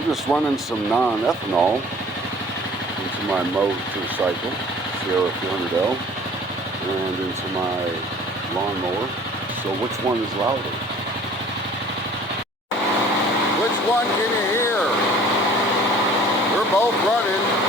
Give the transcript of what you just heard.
I'm just running some non-ethanol into my motorcycle, CRF300L, and into my lawnmower. So which one is louder? Which one can you hear? We're both running.